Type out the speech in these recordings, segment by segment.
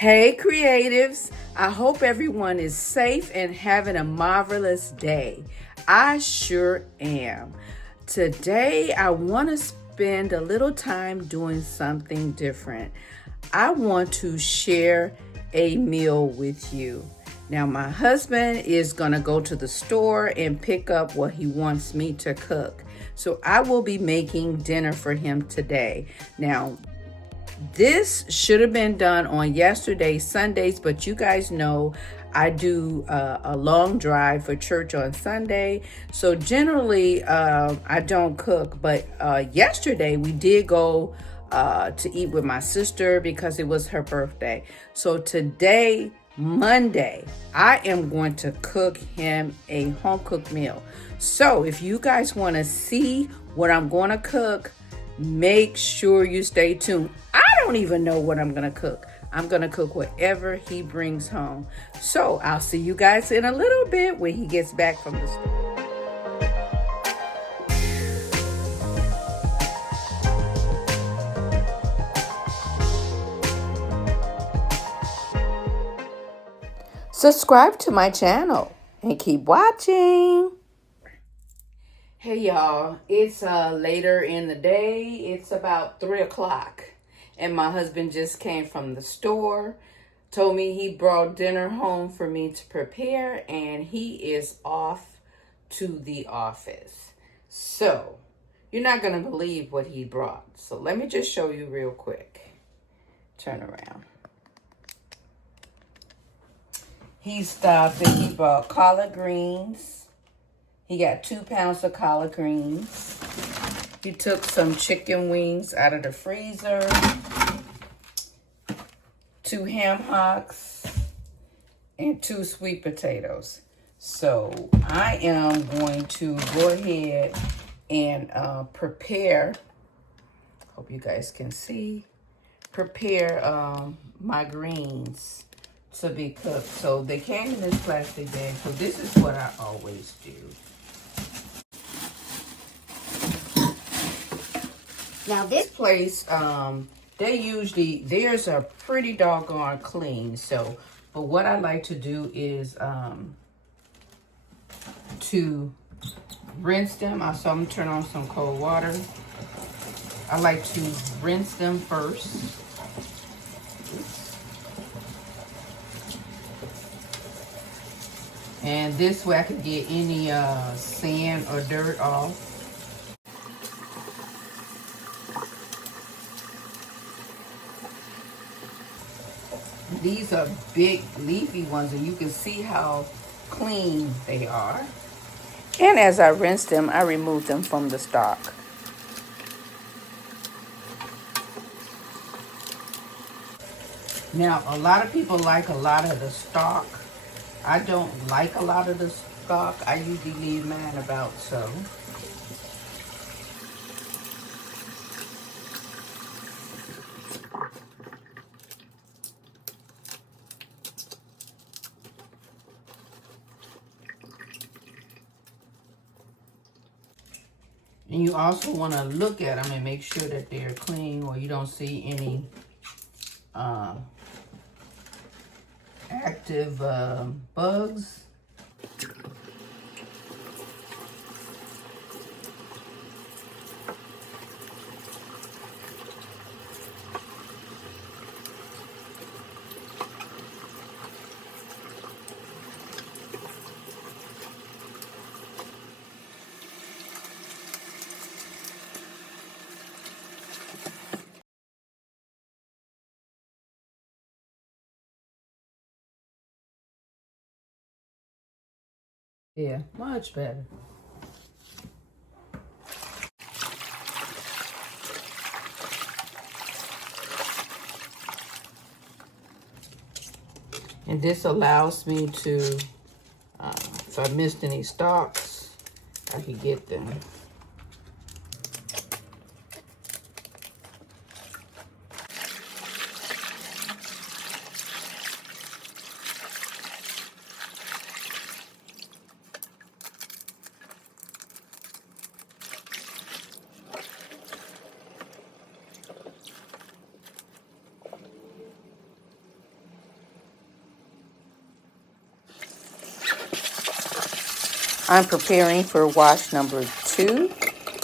Hey creatives, I hope everyone is safe and having a marvelous day. I sure am. Today I want to spend a little time doing something different. I want to share a meal with you. Now my husband is going to go to the store and pick up what he wants me to cook. So I will be making dinner for him today. Now this should have been done on yesterday, Sundays, but you guys know I do a long drive for church on Sunday. So generally, I don't cook. But yesterday, we did go to eat with my sister because it was her birthday. So today, Monday, I am going to cook him a home cooked meal. So if you guys want to see what I'm going to cook, make sure you stay tuned. I don't even know what I'm going to cook. I'm going to cook whatever he brings home. So I'll see you guys in a little bit when he gets back from the store. Subscribe to my channel and keep watching. Hey y'all, it's later in the day. It's about 3 o'clock. And my husband just came from the store, told me he brought dinner home for me to prepare, and he is off to the office. So, you're not going to believe what he brought. So, let me just show you real quick. Turn around. He stopped and he brought collard greens. He got 2 pounds of collard greens. He took some chicken wings out of the freezer, 2 ham hocks, and 2 sweet potatoes. So I am going to go ahead and prepare, hope you guys can see, prepare my greens to be cooked. So they came in this plastic bag, so this is what I always do. Now this place, theirs are pretty doggone clean. So, but what I like to do is to rinse them. So I'm gonna turn on some cold water. I like to rinse them first. Oops. And this way I can get any sand or dirt off. These are big leafy ones, and you can see how clean they are. And as I rinse them, I remove them from the stalk. Now, a lot of people like a lot of the stalk. I don't like a lot of the stalk. I usually leave mine about so. And you also want to look at them and make sure that they're clean, or you don't see any active bugs. Yeah, much better. And this allows me to, if I missed any stalks, I can get them. I'm preparing for wash number 2.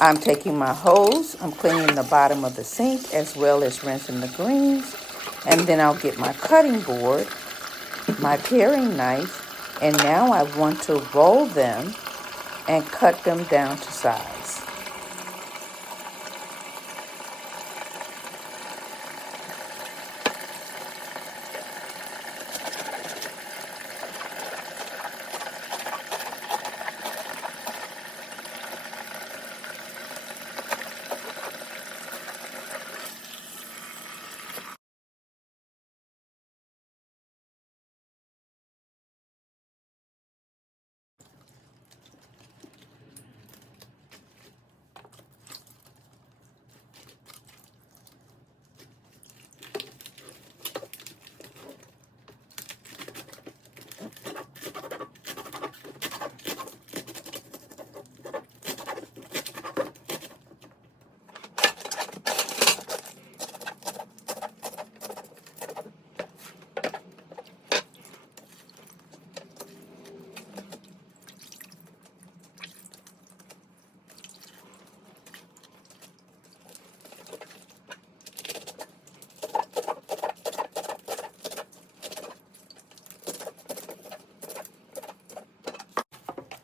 I'm taking my hose, I'm cleaning the bottom of the sink as well as rinsing the greens. And then I'll get my cutting board, my paring knife, and now I want to roll them and cut them down to size.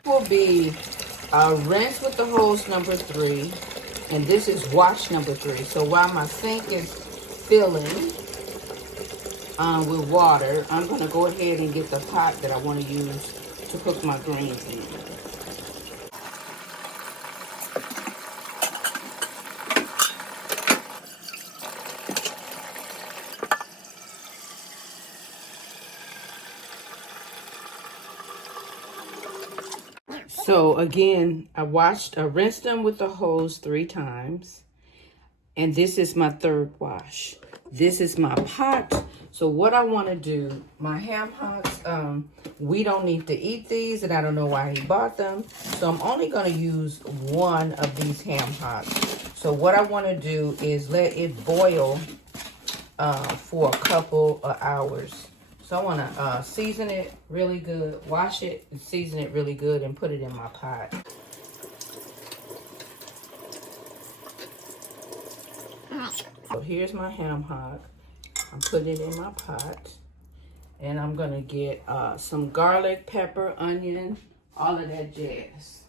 Will be rinse with the hose number 3, and this is wash number 3. So while my sink is filling with water, I'm going to go ahead and get the pot that I want to use to cook my greens in. So again, I rinsed them with the hose 3 times. And this is my 3rd wash. This is my pot. So what I want to do, my ham hocks, we don't need to eat these, and I don't know why he bought them. So I'm only going to use one of these ham hocks. So what I want to do is let it boil for a couple of hours. So I want to season it really good, wash it, and season it really good, and put it in my pot. So here's my ham hock. I'm putting it in my pot. And I'm going to get some garlic, pepper, onion, all of that jazz.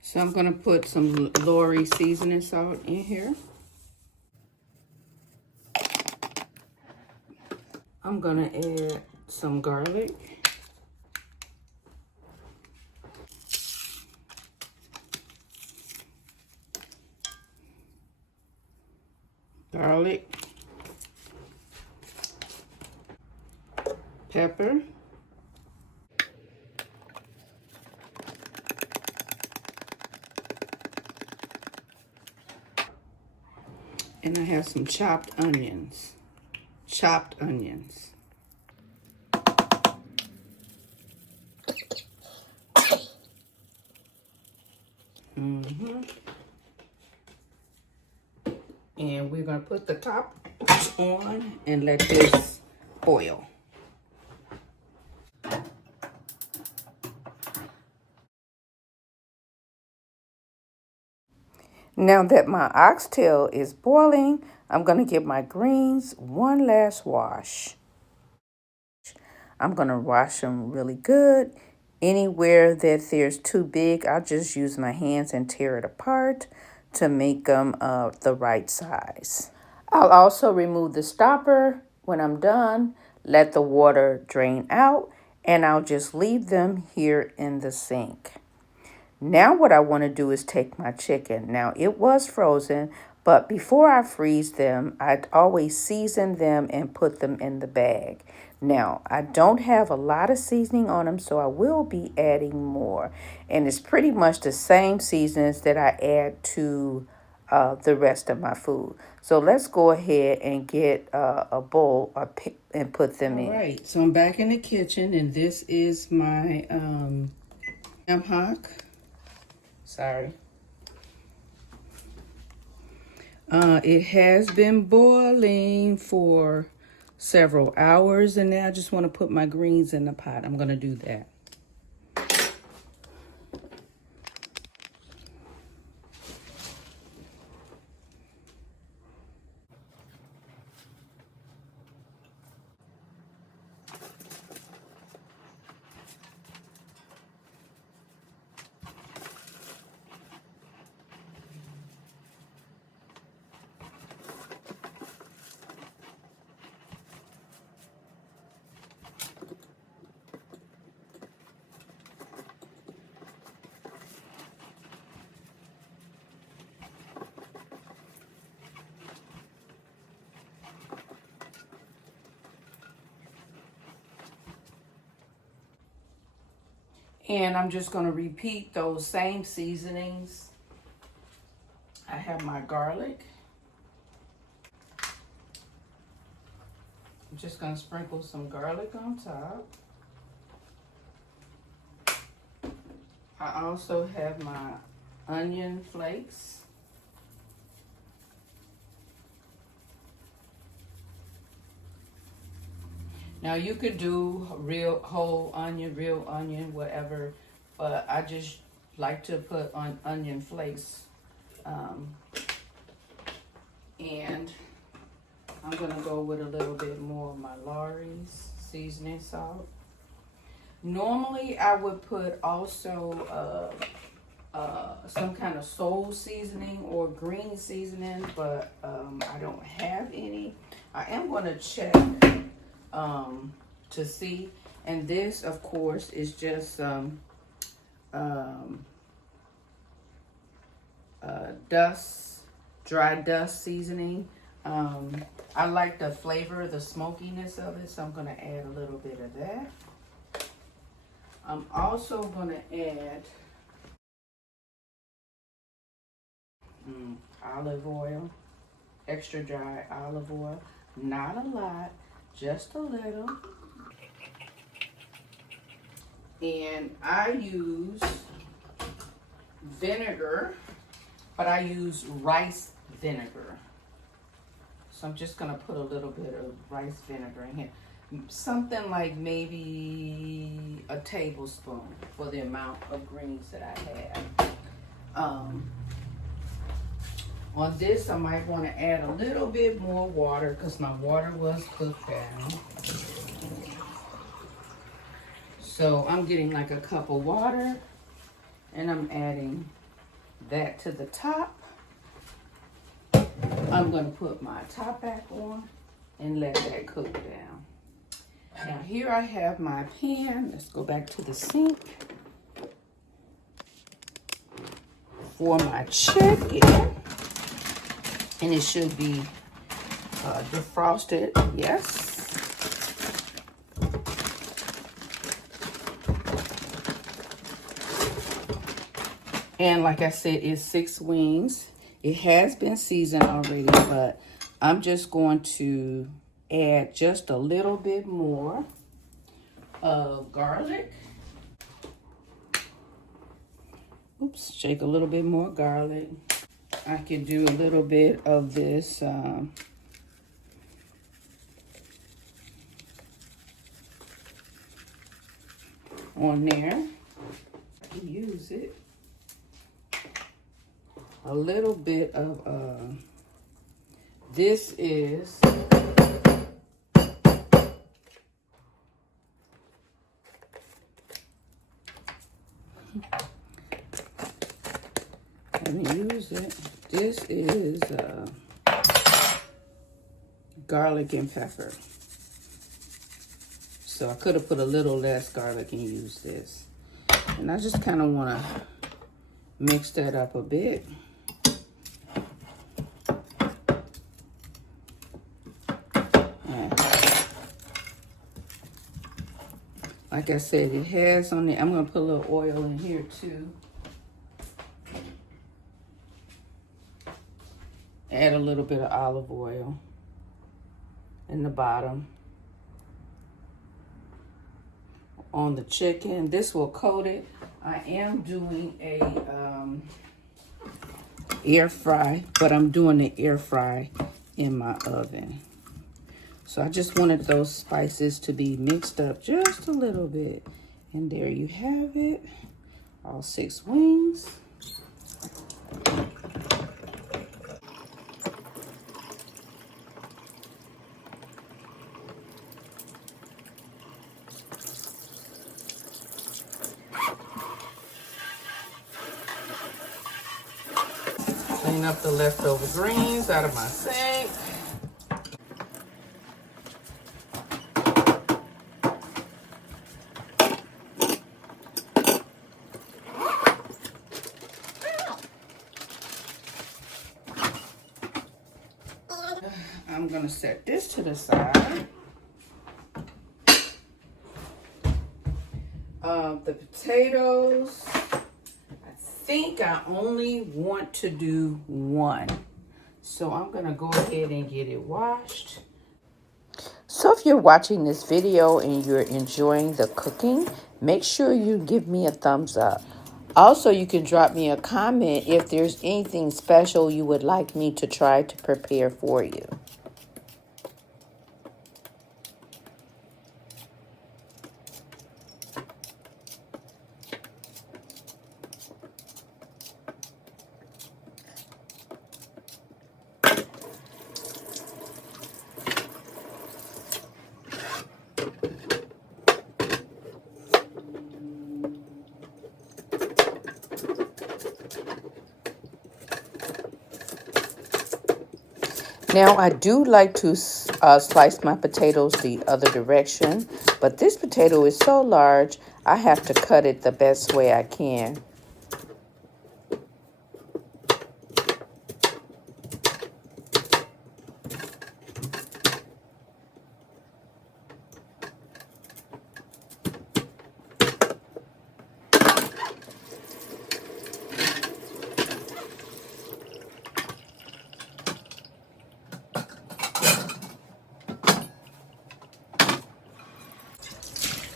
So I'm going to put some Lori seasoning salt in here. I'm going to add some garlic. Garlic. Pepper. And I have some chopped onions. Chopped onions. And we're going to put the top on and let this boil. Now that my oxtail is boiling, I'm going to give my greens one last wash. I'm going to wash them really good. Anywhere that there's too big, I'll just use my hands and tear it apart to make them the right size. I'll also remove the stopper when I'm done, let the water drain out, and I'll just leave them here in the sink. Now what I want to do is take my chicken. Now it was frozen, but before I freeze them, I'd always season them and put them in the bag. Now, I don't have a lot of seasoning on them, so I will be adding more. And it's pretty much the same seasonings that I add to the rest of my food. So let's go ahead and get a bowl and put them in. All right, so I'm back in the kitchen, and this is my ham hock. Sorry. It has been boiling for several hours, and then I just want to put my greens in the pot. I'm going to do that. And I'm just going to repeat those same seasonings. I have my garlic. I'm just going to sprinkle some garlic on top. I also have my onion flakes. Now you could do real whole onion, whatever, but I just like to put on onion flakes. And I'm gonna go with a little bit more of my Lawry's seasoning salt. Normally I would put also some kind of soul seasoning or green seasoning, but I don't have any. I am gonna check to see, and this of course is just dry dust seasoning. I like the flavor, the smokiness of it, so I'm gonna add a little bit of that. I'm also gonna add olive oil, extra dry olive oil, not a lot, just a little. And I use vinegar, but I use rice vinegar. So I'm just gonna put a little bit of rice vinegar in here. Something like maybe a tablespoon for the amount of greens that I have. On this, I might want to add a little bit more water because my water was cooked down. So I'm getting like a cup of water, and I'm adding that to the top. I'm going to put my top back on and let that cook down. Now here I have my pan. Let's go back to the sink for my chicken. And it should be defrosted, yes. And like I said, it's 6 wings. It has been seasoned already, but I'm just going to add just a little bit more of garlic. Oops, shake a little bit more garlic. I can do a little bit of this on there. I can use it. A little bit of this is let me use it. This is garlic and pepper. So I could have put a little less garlic and used this. And I just kind of want to mix that up a bit. Like I said, it has on it. I'm going to put a little oil in here too. Add a little bit of olive oil in the bottom on the chicken. This will coat it. I am doing a air fry, but I'm doing the air fry in my oven. So I just wanted those spices to be mixed up just a little bit. And there you have it, all 6 wings. Clean up the leftover greens out of my sink. I'm gonna set this to the side. The potatoes, I think I only want to do one. So I'm gonna go ahead and get it washed. So if you're watching this video and you're enjoying the cooking, make sure you give me a thumbs up. Also, you can drop me a comment if there's anything special you would like me to try to prepare for you. Now, I do like to slice my potatoes the other direction, but this potato is so large, I have to cut it the best way I can.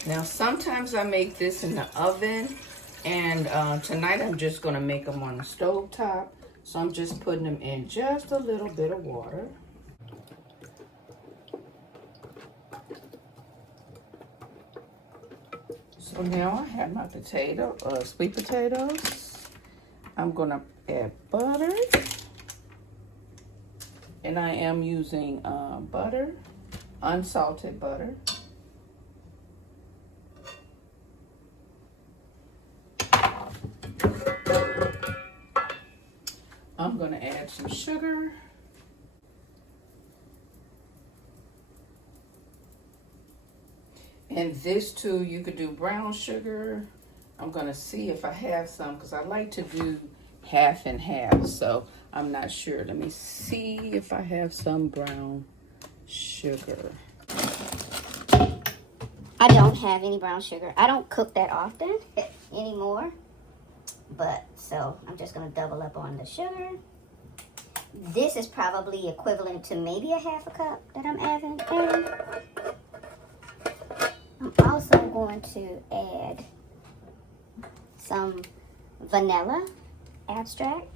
Now, sometimes I make this in the oven, and tonight I'm just going to make them on the stove top. So I'm just putting them in just a little bit of water. So now I have my sweet potatoes. I'm going to add butter. And I am using butter, unsalted butter. I'm going to add some sugar. And this too, you could do brown sugar. I'm going to see if I have some because I like to do half and half. So I'm not sure. Let me see if I have some brown sugar. I don't have any brown sugar. I don't cook that often anymore. But, so, I'm just going to double up on the sugar. This is probably equivalent to maybe a half a cup that I'm adding. I'm also going to add some vanilla extract.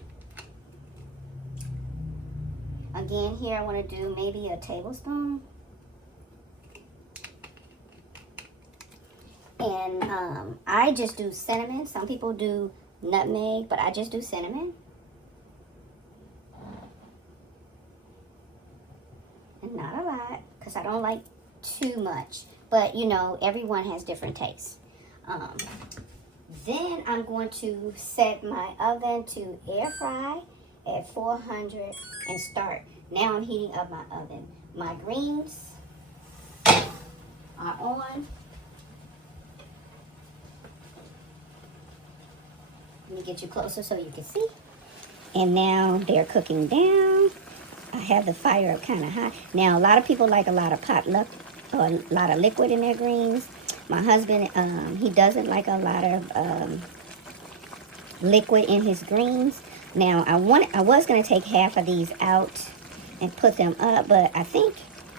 Again, here I want to do maybe a tablespoon. And I just do cinnamon. Some people do nutmeg, but I just do cinnamon. And not a lot, because I don't like too much. But, you know, everyone has different tastes. Then I'm going to set my oven to air fry at 400 and start. Now I'm heating up my oven. My greens are on. Let me get you closer so you can see. And now they're cooking down. I have the fire up kind of high. Now, a lot of people like a lot of or a lot of liquid in their greens. My husband, he doesn't like a lot of liquid in his greens. Now, I was going to take half of these out and put them up, but I think,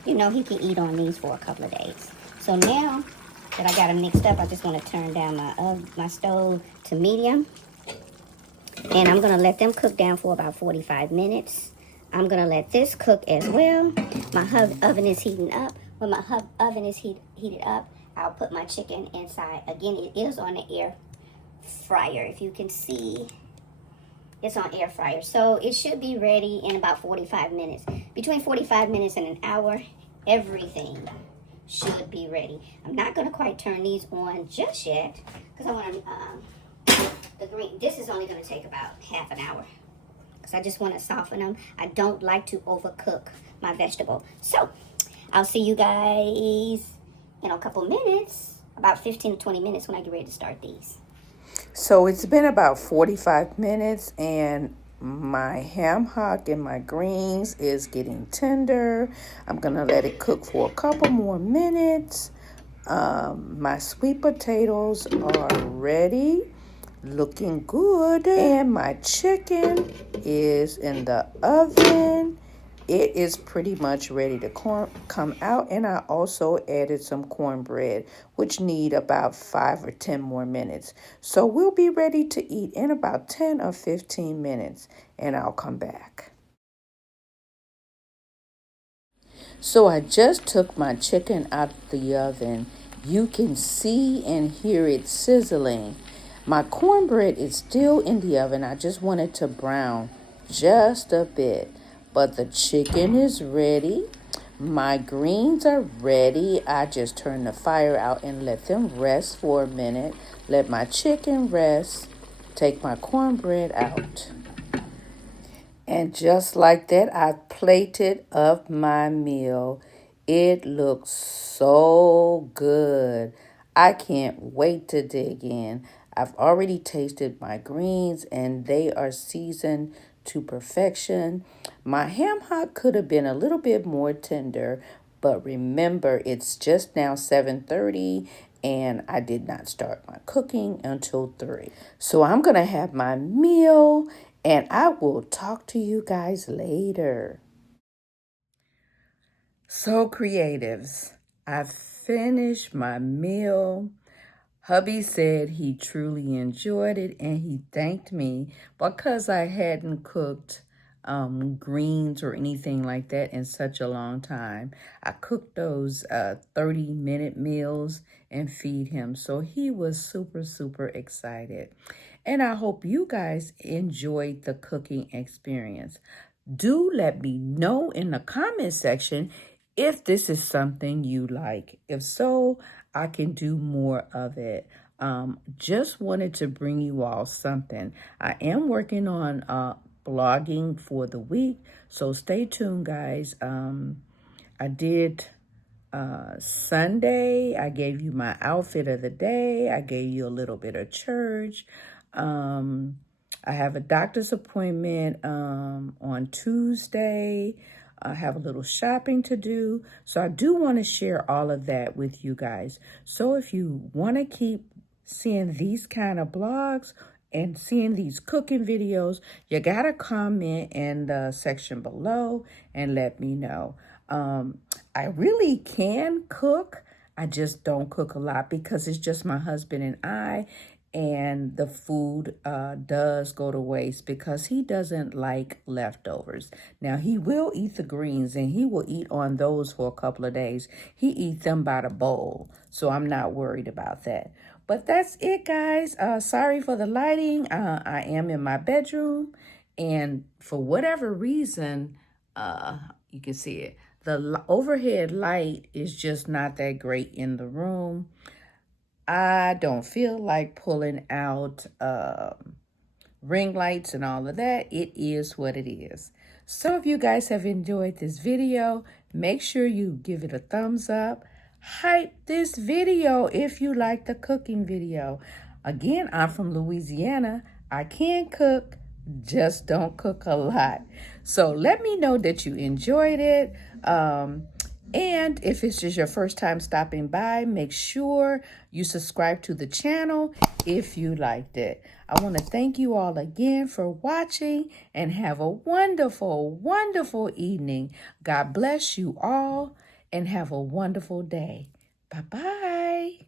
you know, he can eat on these for a couple of days. So now that I got them mixed up, I just want to turn down my stove to medium. And I'm going to let them cook down for about 45 minutes. I'm gonna let this cook as well. My oven is heating up. When my oven is heated up, I'll put my chicken inside. Again, it is on the air fryer. If you can see, it's on air fryer. So it should be ready in about 45 minutes. Between 45 minutes and an hour, everything should be ready. I'm not gonna quite turn these on just yet because I want the green. This is only gonna take about half an hour because I just want to soften them. I don't like to overcook my vegetable. So I'll see you guys in a couple minutes, about 15 to 20 minutes when I get ready to start these. So it's been about 45 minutes and my ham hock and my greens is getting tender. I'm going to let it cook for a couple more minutes. My sweet potatoes are ready, looking good. And my chicken is in the oven. It is pretty much ready to come out, and I also added some cornbread, which need about 5 or 10 more minutes. So we'll be ready to eat in about 10 or 15 minutes, and I'll come back. So I just took my chicken out of the oven. You can see and hear it sizzling. My cornbread is still in the oven. I just want it to brown just a bit. But the chicken is ready. My greens are ready. I just turn the fire out and let them rest for a minute. Let my chicken rest. Take my cornbread out. And just like that, I plated up my meal. It looks so good. I can't wait to dig in. I've already tasted my greens and they are seasoned to perfection. My ham hock could have been a little bit more tender, but remember, it's just now 7:30 and I did not start my cooking until 3. So I'm going to have my meal and I will talk to you guys later. So creatives, I finished my meal. Hubby said he truly enjoyed it and he thanked me because I hadn't cooked greens or anything like that in such a long time. I cooked those 30-minute meals and feed him. So he was super, super excited. And I hope you guys enjoyed the cooking experience. Do let me know in the comment section if this is something you like. If so, I can do more of it. Just wanted to bring you all something. I am working on blogging for the week, so stay tuned, guys. I did Sunday. I gave you my outfit of the day. I gave you a little bit of church. I have a doctor's appointment on Tuesday. I have a little shopping to do. So I do want to share all of that with you guys. So if you want to keep seeing these kind of blogs and seeing these cooking videos, you got to comment in the section below and let me know. I really can cook. I just don't cook a lot because it's just my husband and I. And the food does go to waste because he doesn't like leftovers. Now, he will eat the greens and he will eat on those for a couple of days. He eats them by the bowl, so I'm not worried about that. But that's it, guys. Sorry for the lighting. I am in my bedroom, and for whatever reason, you can see it. The overhead light is just not that great in the room. I don't feel like pulling out ring lights and all of that. It is what it is. So if you guys have enjoyed this video, make sure you give it a thumbs up. Hype this video if you like the cooking video. Again, I'm from Louisiana. I can cook, just don't cook a lot. So let me know that you enjoyed it. And if it's just your first time stopping by, make sure you subscribe to the channel if you liked it. I want to thank you all again for watching and have a wonderful, wonderful evening. God bless you all and have a wonderful day. Bye-bye.